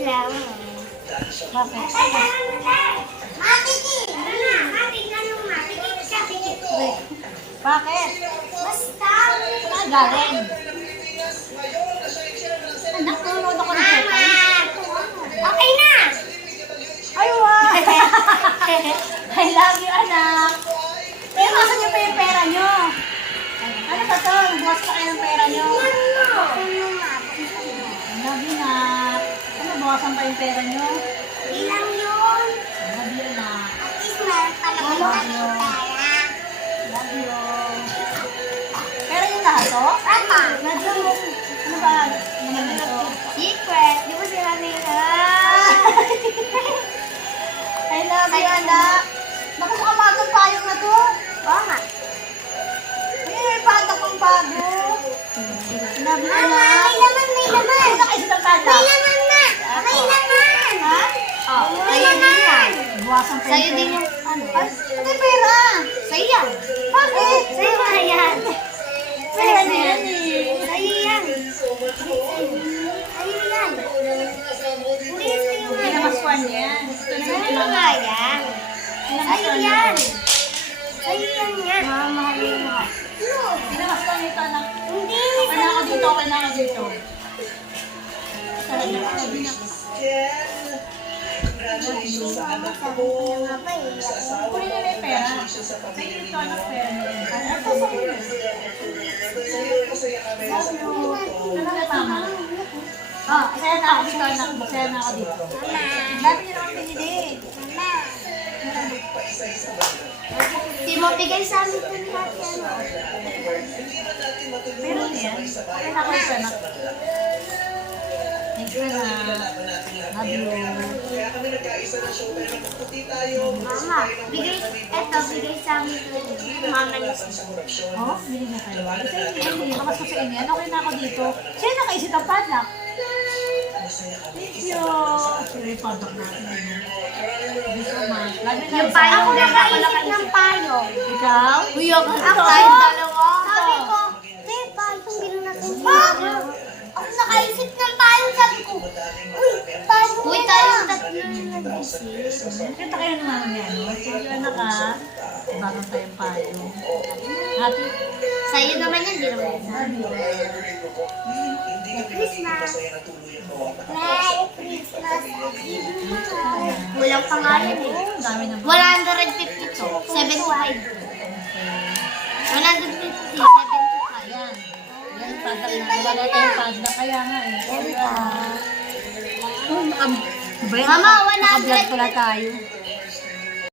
lang. Bakit? Bakit? Basta. Saan galing? Anak, nanonood ako ng Mama! photo. Okay na! Ay, wow! I love you, anak. Pero masan niyo pa yung pera niyo? Ano ba to? Bukas pa kayo ng pera niyo. I love you, anak. Ano, bukasan pa yung pera niyo? Ilang yun? I love you, anak. At least meron pa naman tayong pera. Love you. Pera yung lahat to? Tama. Ano ba? Ano ito? Secret. Di ba sila nila? I love you, anak. Naku, mukhang magang payong na to. Oo nga. May patak pang bago. Love you, Mama, anak. may laman, may laman. Ano kayo sa patak? May laman na. May laman. Ha? Oh, May laman. buwasan pa Sa'yo din yung ano. Ay, pati pera. Sa'yo yan. Bakit? Sa'yo nga yan. Pera niya eh. Sa'yo yan. Sa'yo yan. Hindi sa'yo nga. Pinamaskuhan niya yan. Gusto na Sa'yo yung nga yan. Sa'yo yan. Sa'yo yan nga. Mamahalin mo. Pinamaskuhan niya ito, anak. Hindi. Okay na ako dito, okay na ako dito. Sarap na ako din ako. Kunin niya na yung pera. Sa'yo ito, anak, pera niya. Ito, sa'yo. Ano na tama? Oh, masaya na ako dito, anak. Masaya na ako dito. Dami niyo naman pinili. Di mo bigay sa amin ito ni Ate ano. Pero yan, okay na ako dito, anak. Thank you, anak. Love you. Mama, bigay sa amin ito ni Mama niya. Oh, bili na kayo. Kasi hindi ka mas sa inyo. Yan, okay na ako dito. Sino nakaisip ang padlock? Thank you. Sorry, padlock natin. Thank you so much. Love you, Yung guys. payong Ako nakaisip ng payong. Ikaw? Kuya, Ako? tayong dalawa. Sabi ko, te, payong bilhin natin si Mama. Ako nakaisip ng payong, sabi ko, uy, payong mo. Uy, tayong tatlo yung nag-isip. Kita kayo naman niya, no? Thank you, anak, ha? Bagong tayong payo. Happy Sa'yo naman yan, di naman yan. Christmas. Merry Christmas. Walang pangalan eh. Ang dami naman. 152. 75. 150. 75. Yan. Yan, padlock na. Wala tayong padlock. Kaya nga, eh. Oh, Mama, 100. naka-vlog pala tayo.